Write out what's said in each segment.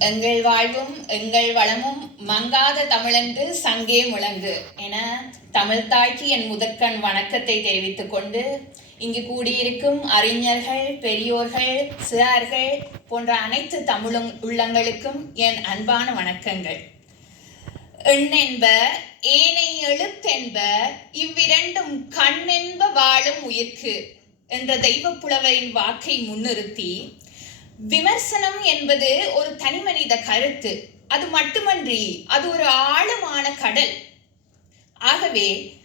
எங்கள் வாழ்வும் எங்கள் வளமும் மங்காத தமிழென்று சங்கே முழங்கு என தமிழ்த்தாய்க்கு என் முதற்கண் வணக்கத்தை தெரிவித்துக் கொண்டு இங்கு கூடியிருக்கும் அறிஞர்கள் பெரியோர்கள் சிறார்கள் போன்ற அனைத்து தமிழும் உள்ளங்களுக்கும் என் அன்பான வணக்கங்கள். எண்ணென்ப ஏனை எழுத்தென்ப இவ்விரண்டும் கண்ணென்ப வாழும் உயிர்க்கு என்ற தெய்வப் புலவரின் வாக்கை முன்னிறுத்தி விமர்சனம் என்பது ஒரு தனிமனித கருத்து. அது மட்டுமன்றி அது ஒரு ஆழமான கடல். ஆகவே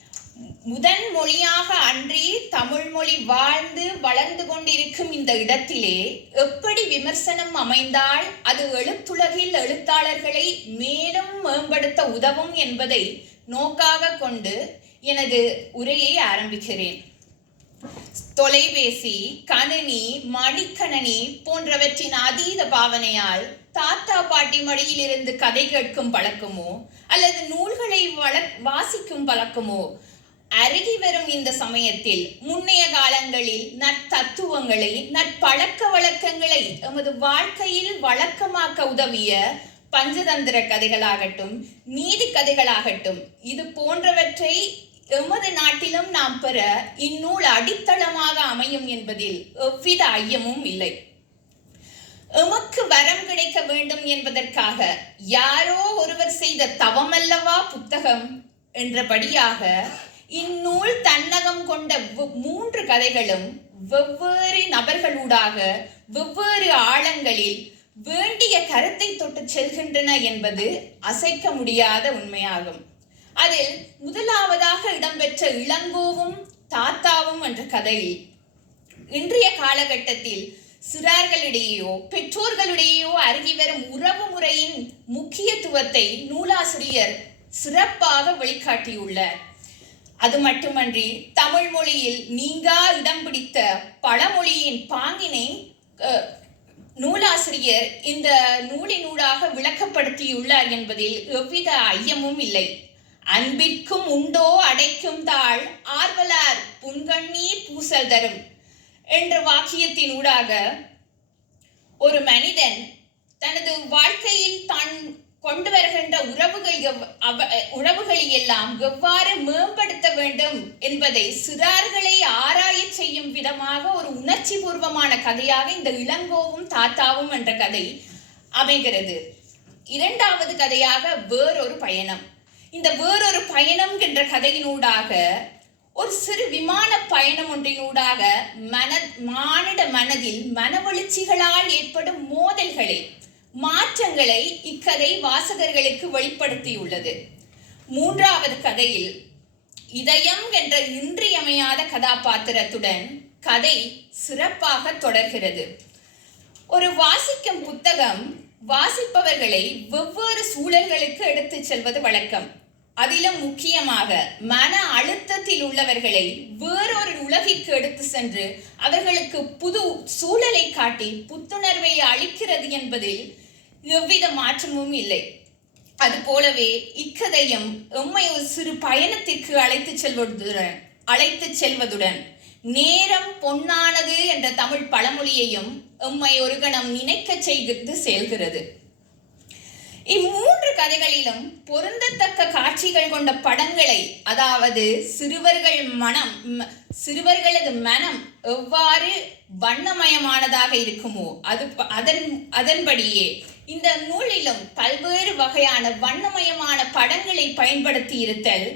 முதன் மொழியாக அன்றி தமிழ் மொழி வாழ்ந்து வளர்ந்து கொண்டிருக்கும் இந்த இடத்திலே எப்படி விமர்சனம் அமைந்தால் அது எழுத்துலகில் எழுத்தாளர்களை மேலும் மேம்படுத்த உதவும் என்பதை நோக்காக கொண்டு எனது உரையை ஆரம்பிக்கிறேன். தொலைபேசி கணினி மடிக்கணனி போன்றவற்றின் அதீத பாவனையால் தாத்தா பாட்டி மடியிலிருந்து கதை கேட்கும் பழக்கமோ அல்லது நூல்களை வள வாசிக்கும் பழக்கமோ அருகி வரும் இந்த சமயத்தில் முன்னைய காலங்களில் நற்தத்துவங்களை நற்பழக்க வழக்கங்களை எமது வாழ்க்கையில் வழக்கமாக்க உதவிய பஞ்சதந்திர கதைகளாகட்டும் நீதி கதைகளாகட்டும் இது போன்றவற்றை எமது நாட்டிலும் நாம் பெற இந்நூல் அடித்தளமாக அமையும் என்பதில் எவ்வித ஐயமும் இல்லை. எமக்கு வரம் கிடைக்க வேண்டும் என்பதற்காக யாரோ ஒருவர் செய்த தவமல்லவா புத்தகம் என்றபடியாக இந்நூல் தன்னகம் கொண்ட மூன்று கதைகளும் வெவ்வேறு நபர்களூடாக வெவ்வேறு ஆழங்களில் வேண்டிய கருத்தை தொட்டு செல்கின்றன என்பது அசைக்க முடியாத உண்மையாகும். அதில் முதலாவதாக இடம்பெற்ற இளங்கோவும் தாத்தாவும் என்ற கதை இன்றைய காலகட்டத்தில் சிறார்களிடையேயோ பெற்றோர்களிடையேயோ அருகி வரும் உறவு முறையின் முக்கியத்துவத்தை நூலாசிரியர் சிறப்பாக வெளிக்காட்டியுள்ளார். அது மட்டுமன்றி தமிழ் மொழியில் நீங்கா இடம் பிடித்த பழமொழியின் பாங்கினை நூலாசிரியர் இந்த நூலினூடாக விளக்கப்படுத்தியுள்ளார் என்பதில் எவ்வித ஐயமும் இல்லை. அன்பிற்கும் உண்டோ அடைக்கும் தாள் ஆர்வலார் புன்கண்ணீர் பூசல் தரும். என்ற வாக்கியத்தின் ஊடாக ஒரு மனிதன் தனது வாழ்க்கையில் தான் கொண்டு வருகின்ற உறவுகள் உறவுகளை எல்லாம் எவ்வாறு மேம்படுத்த வேண்டும் என்பதை சிறார்களை ஆராய செய்யும் விதமாக ஒரு உணர்ச்சி பூர்வமான கதையாக இந்த இளங்கோவும் தாத்தாவும் என்ற கதை அமைகிறது. இரண்டாவது கதையாக வேறொரு பயணம். இந்த வேறொரு பயணம் என்ற கதையினூடாக ஒரு சிறு விமான பயணம் ஒன்றினூடாக மன மானிட மனதில் மனவெழுச்சிகளால் ஏற்படும் மோதல்களை மாற்றங்களை இக்கதை வாசகர்களுக்கு வெளிப்படுத்தியுள்ளது. மூன்றாவது கதையில் இதயம் என்ற இன்றியமையாத கதாபாத்திரத்துடன் கதை சிறப்பாக தொடர்கிறது. ஒரு வாசிக்கும் புத்தகம் வாசிப்பவர்களை வெவ்வேறு சூழல்களுக்கு எடுத்துச் செல்வது வழக்கம். அதிலும் முக்கியமாக மன அழுத்தத்தில் உள்ளவர்களை வேறொரு உலகிற்கு எடுத்து சென்று அவர்களுக்கு புது சூழலை காட்டி புத்துணர்வை அளிக்கிறது என்பதில் எவ்வித மாற்றமும் இல்லை. அது போலவே இக்கதையும் எம்மை ஒரு சிறு பயணத்திற்கு அழைத்து செல்வதுடன் அழைத்து செல்வதுடன் நேரம் பொன்னானது என்ற தமிழ் பழமொழியையும் எம்மை ஒரு கணம் நினைக்க செய்து செல்கிறது. இம்மூன்று கதைகளிலும் பொருந்தத்தக்க காட்சிகள் கொண்ட படங்களை அதாவது சிறுவர்கள் மனம் சிறுவர்களது மனம் எவ்வாறு வண்ணமயமானதாக இருக்குமோ அது அதன் அதன்படியே இந்த நூலிலும் பல்வேறு வகையான வண்ணமயமான படங்களை பயன்படுத்தி இருத்தல்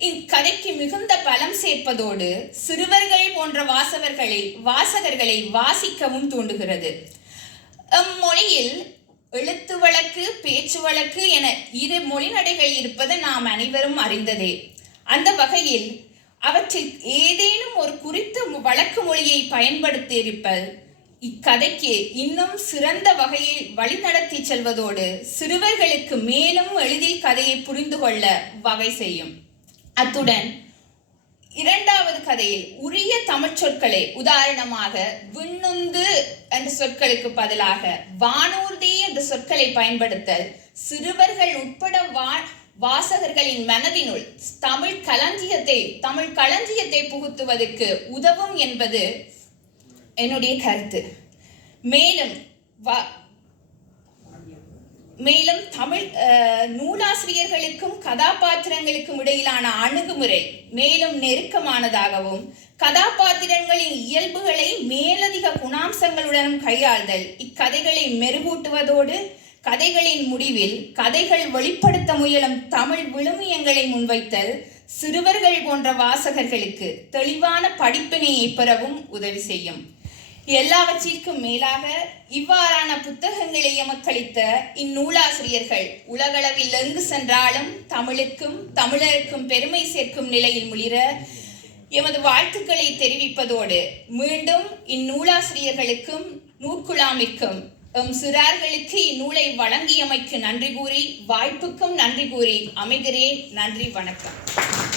இக்கதைக்கு மிகுந்த பலம் சேர்ப்பதோடு சிறுவர்கள் போன்ற வாசகர்களை வாசகர்களை வாசிக்கவும் தூண்டுகிறது. மொழியில் எழுத்து வழக்கு பேச்சு வழக்கு என இரு மொழிநடைகள் இருப்பது நாம் அனைவரும் அறிந்ததே. அந்த வகையில் அவற்றில் ஏதேனும் ஒரு குறித்த வழக்கு மொழியை பயன்படுத்தியிருப்பல் இக்கதைக்கு இன்னும் சிறந்த வகையில் வழிநடத்தி செல்வதோடு சிறுவர்களுக்கு மேலும் எளிதில் கதையை புரிந்து கொள்ள வகை செய்யும். அத்துடன் இரண்டாவது கதையில் உரிய தமிழ் சொற்களை உதாரணமாக விண்ணுந்து என்ற சொற்களுக்கு பதிலாக வானூர்தி என்ற சொற்களை பயன்படுத்தல் சிறுவர்கள் உட்பட வா வாசகர்களின் மனதினுள் தமிழ் களஞ்சியத்தை தமிழ் களஞ்சியத்தை புகுத்துவதற்கு உதவும் என்பது என்னுடைய கருத்து. மேலும் மேலும் தமிழ் நூலாசிரியர்களுக்கும் கதாபாத்திரங்களுக்கும் இடையிலான அணுகுமுறை மேலும் நெருக்கமானதாகவும் கதாபாத்திரங்களின் இயல்புகளை மேலதிக குணாம்சங்களுடனும் கையாள்தல் இக்கதைகளை மெருகூட்டுவதோடு கதைகளின் முடிவில் கதைகள் வெளிப்படுத்த முயலும் தமிழ் விழுமியங்களை முன்வைத்தல் சிறுவர்கள் போன்ற வாசகர்களுக்கு தெளிவான படிப்பினையை பெறவும் உதவி செய்யும். எல்லாவற்றிற்கும் மேலாக இவ்வாறான புத்தகங்களை எமக்களித்த இந்நூலாசிரியர்கள் உலகளவில் எங்கு சென்றாலும் தமிழுக்கும் தமிழருக்கும் பெருமை சேர்க்கும் நிலையில் முளிர எமது வாழ்த்துக்களை தெரிவிப்பதோடு மீண்டும் இந்நூலாசிரியர்களுக்கும் நூற்குழாமிற்கும் எம் சிறார்களுக்கு இந்நூலை வழங்கியமைக்கு நன்றி கூறி வாய்ப்புக்கும் நன்றி கூறி அமைகிறேன். நன்றி வணக்கம்.